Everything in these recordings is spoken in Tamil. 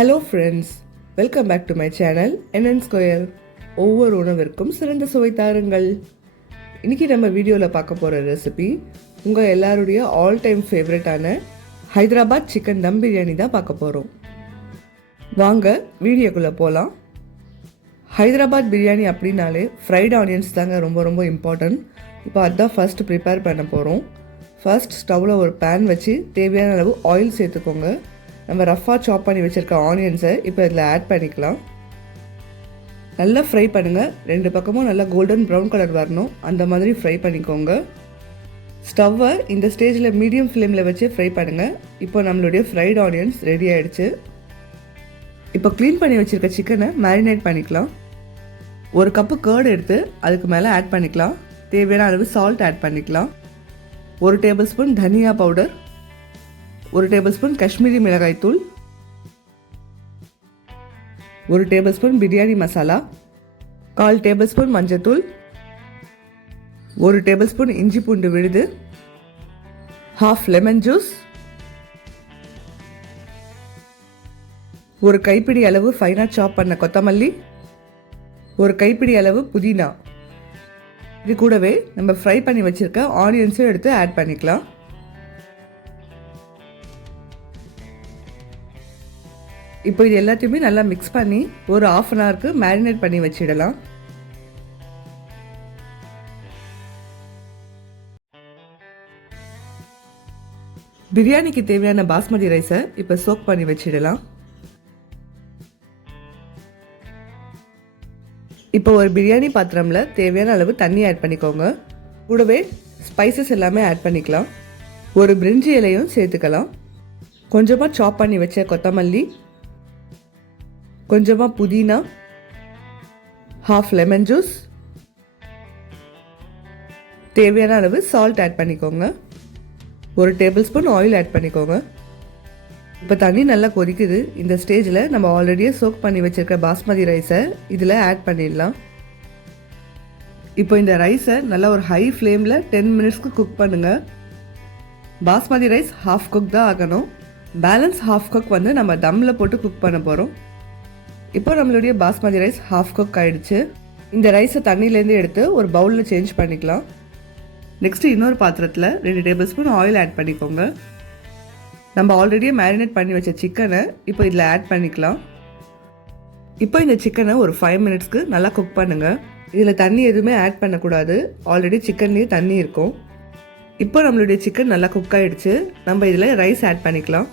Hello friends, welcome back to my channel NN square. ஒவ்வொரு உணவிற்கும் சிறந்த சுவை தாருங்கள். இன்றைக்கி நம்ம வீடியோவில் பார்க்க போகிற ரெசிபி உங்கள் எல்லாருடைய ஆல் டைம் ஃபேவரட்டான ஹைதராபாத் சிக்கன் தம் பிரியாணி தான் பார்க்க போகிறோம். வாங்க வீடியோக்குள்ளே போகலாம். ஹைதராபாத் பிரியாணி அப்படின்னாலே ஃப்ரைட் ஆனியன்ஸ் தாங்க ரொம்ப ரொம்ப இம்பார்ட்டன்ட். இப்போ அதுதான் ஃபர்ஸ்ட் ப்ரிப்பேர் பண்ண போகிறோம். ஃபர்ஸ்ட் ஸ்டவ்வில் ஒரு பேன் வச்சு தேவையான அளவு ஆயில் சேர்த்துக்கோங்க. நம்ம ரஃபாக சாப் பண்ணி வச்சுருக்க ஆனியன்ஸை இப்போ இதில் ஆட் பண்ணிக்கலாம். நல்லா ஃப்ரை பண்ணுங்கள். ரெண்டு பக்கமும் நல்லா கோல்டன் ப்ரௌன் கலர் வரணும், அந்த மாதிரி ஃப்ரை பண்ணிக்கோங்க. ஸ்டவ்வை இந்த ஸ்டேஜில் மீடியம் ஃப்ளேமில் வச்சு ஃப்ரை பண்ணுங்கள். இப்போ நம்மளுடைய ஃப்ரைட் ஆனியன்ஸ் ரெடி ஆகிடுச்சு. இப்போ க்ளீன் பண்ணி வச்சுருக்க சிக்கனை மேரினேட் பண்ணிக்கலாம். ஒரு கப்பு கர்டு எடுத்து அதுக்கு மேலே ஆட் பண்ணிக்கலாம். தேவையான அளவு சால்ட் ஆட் பண்ணிக்கலாம். 1 டேபிள் ஸ்பூன் தனியா பவுடர், 1 டேபிள் ஸ்பூன் காஷ்மீரி மிளகாய் தூள், 1 table spoon biryani masala, 1/4 table spoon மஞ்சத்தூள், 1 டேபிள் ஸ்பூன் இஞ்சி பூண்டு விழுது, 1/2 லெமன் ஜூஸ், 1 கைப்பிடி அளவு ஃபைனாக சாப் பண்ண கொத்தமல்லி, 1 கைப்பிடி அளவு புதினா. இது கூடவே நம்ம ஃப்ரை பண்ணி வச்சுருக்க ஆனியன்ஸும் எடுத்து ஆட் பண்ணிக்கலாம். இப்போ இது எல்லாத்தையுமே நல்லா மிக்ஸ் பண்ணி ஒரு 1/2 அன் ஹவருக்கு மேரினேட் பண்ணி வச்சிடலாம். பிரியாணிக்கு தேவையான பாஸ்மதி ரைஸை இப்போ சோக் பண்ணி வச்சிடலாம். இப்போ ஒரு பிரியாணி பாத்திரம்ல தேவையான அளவு தண்ணி ஆட் பண்ணிக்கோங்க. கூடவே ஸ்பைசஸ் எல்லாமே ஆட் பண்ணிக்கலாம். ஒரு பிரிஞ்சி இலையும் சேர்த்துக்கலாம். கொஞ்சமாக சாப் பண்ணி வச்ச கொத்தமல்லி, கொஞ்சமாக புதினா, 1/2 லெமன் ஜூஸ், தேவையான அளவு சால்ட் ஆட் பண்ணிக்கோங்க. 1 டேபிள் ஸ்பூன் ஆயில் ஆட் பண்ணிக்கோங்க. இப்போ தண்ணி நல்லா கொதிக்குது. இந்த ஸ்டேஜில் நம்ம ஆல்ரெடியே சோக் பண்ணி வச்சுருக்க பாஸ்மதி ரைஸை இதில் ஆட் பண்ணிடலாம். இப்போ இந்த ரைஸை நல்லா ஒரு ஹை ஃப்ளேமில் 10 மினிட்ஸ்க்கு குக் பண்ணுங்கள். பாஸ்மதி ரைஸ் 1/2 குக் தான் ஆகணும். பேலன்ஸ் 1/2 குக் வந்து நம்ம தம்மில் போட்டு குக் பண்ண போகிறோம். இப்போ நம்மளுடைய பாஸ்மதி ரைஸ் 1/2 குக் ஆகிடுச்சு. இந்த ரைஸை தண்ணியிலேருந்து எடுத்து ஒரு பவுலில் சேஞ்ச் பண்ணிக்கலாம். நெக்ஸ்ட்டு இன்னொரு பாத்திரத்தில் 2 டேபிள் ஸ்பூன் ஆயில் ஆட் பண்ணிக்கோங்க. நம்ம ஆல்ரெடியே மேரினேட் பண்ணி வச்ச சிக்கனை இப்போ இதில் ஆட் பண்ணிக்கலாம். இப்போ இந்த சிக்கனை ஒரு 5 மினிட்ஸ்க்கு நல்லா குக் பண்ணுங்கள். இதில் தண்ணி எதுவுமே ஆட் பண்ணக்கூடாது, ஆல்ரெடி சிக்கன்லேயே தண்ணி இருக்கும். இப்போ நம்மளுடைய சிக்கன் நல்லா குக் ஆகிடுச்சு. நம்ம இதில் ரைஸ் ஆட் பண்ணிக்கலாம்.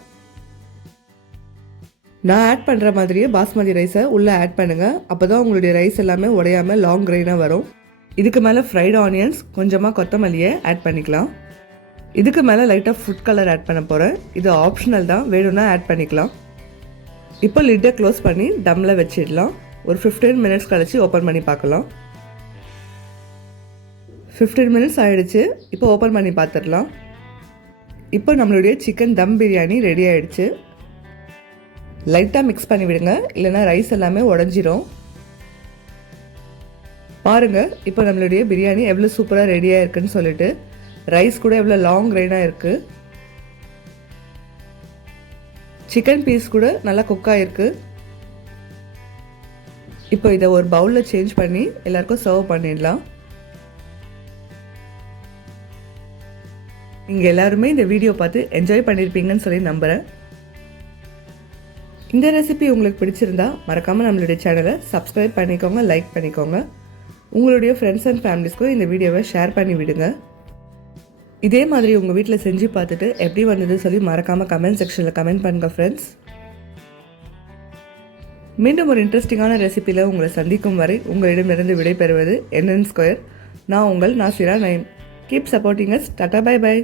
நான் ஆட் பண்ணுற மாதிரியே பாஸ்மதி ரைஸை உள்ளே ஆட் பண்ணுங்கள். அப்போ தான் உங்களுடைய ரைஸ் எல்லாமே உடையாமல் லாங் கிரெயினாக வரும். இதுக்கு மேலே ஃப்ரைட் ஆனியன்ஸ், கொஞ்சமாக கொத்தமல்லியை ஆட் பண்ணிக்கலாம். இதுக்கு மேலே லைட்டாக ஃபுட் கலர் ஆட் பண்ண போகிறேன். இது ஆப்ஷனல் தான், வேணும்னா ஆட் பண்ணிக்கலாம். இப்போ லிட்டை க்ளோஸ் பண்ணி தம்மில் வச்சிடலாம். ஒரு 15 மினிட்ஸ் கழிச்சு ஓப்பன் பண்ணி பார்க்கலாம். 15 மினிட்ஸ் ஆகிடுச்சு. இப்போ ஓப்பன் பண்ணி பார்த்துடலாம். இப்போ நம்மளுடைய சிக்கன் தம் பிரியாணி ரெடி ஆகிடுச்சு. லைட்டாக மிக்ஸ் பண்ணி விடுங்க, இல்லைனா ரைஸ் எல்லாமே உடஞ்சிரும். பாருங்கள், இப்போ நம்மளுடைய பிரியாணி எவ்வளோ சூப்பராக ரெடியாக இருக்குன்னு சொல்லிட்டு. ரைஸ் கூட எவ்வளோ லாங் கிரெயினாக இருக்குது. சிக்கன் பீஸ் கூட நல்லா குக் ஆகிருக்கு. இப்போ இதை ஒரு பவுலில் சேஞ்ச் பண்ணி எல்லாருக்கும் சர்வ் பண்ணிடலாம். நீங்கள் எல்லாருமே இந்த வீடியோ பார்த்து என்ஜாய் பண்ணியிருப்பீங்கன்னு சொல்லி நம்புகிறேன். இந்த ரெசிபி உங்களுக்கு பிடிச்சிருந்தா மறக்காமல் நம்மளுடைய சேனலை சப்ஸ்கிரைப் பண்ணிக்கோங்க, லைக் பண்ணிக்கோங்க. உங்களுடைய ஃப்ரெண்ட்ஸ் அண்ட் ஃபேமிலிஸ்க்கும் இந்த வீடியோவை ஷேர் பண்ணி விடுங்க. இதே மாதிரி உங்கள் வீட்டில் செஞ்சு பார்த்துட்டு எப்படி வந்தது சொல்லி மறக்காமல் கமெண்ட் செக்ஷனில் கமெண்ட் பண்ணுங்கள் ஃப்ரெண்ட்ஸ். மீண்டும் ஒரு இன்ட்ரெஸ்டிங்கான ரெசிபியில் உங்களை சந்திக்கும் வரை உங்களிடமிருந்து விடைபெறுவது NN ஸ்கொயர். நான் உங்கள் Nasira Naim. Keep supporting us. Tata, bye by.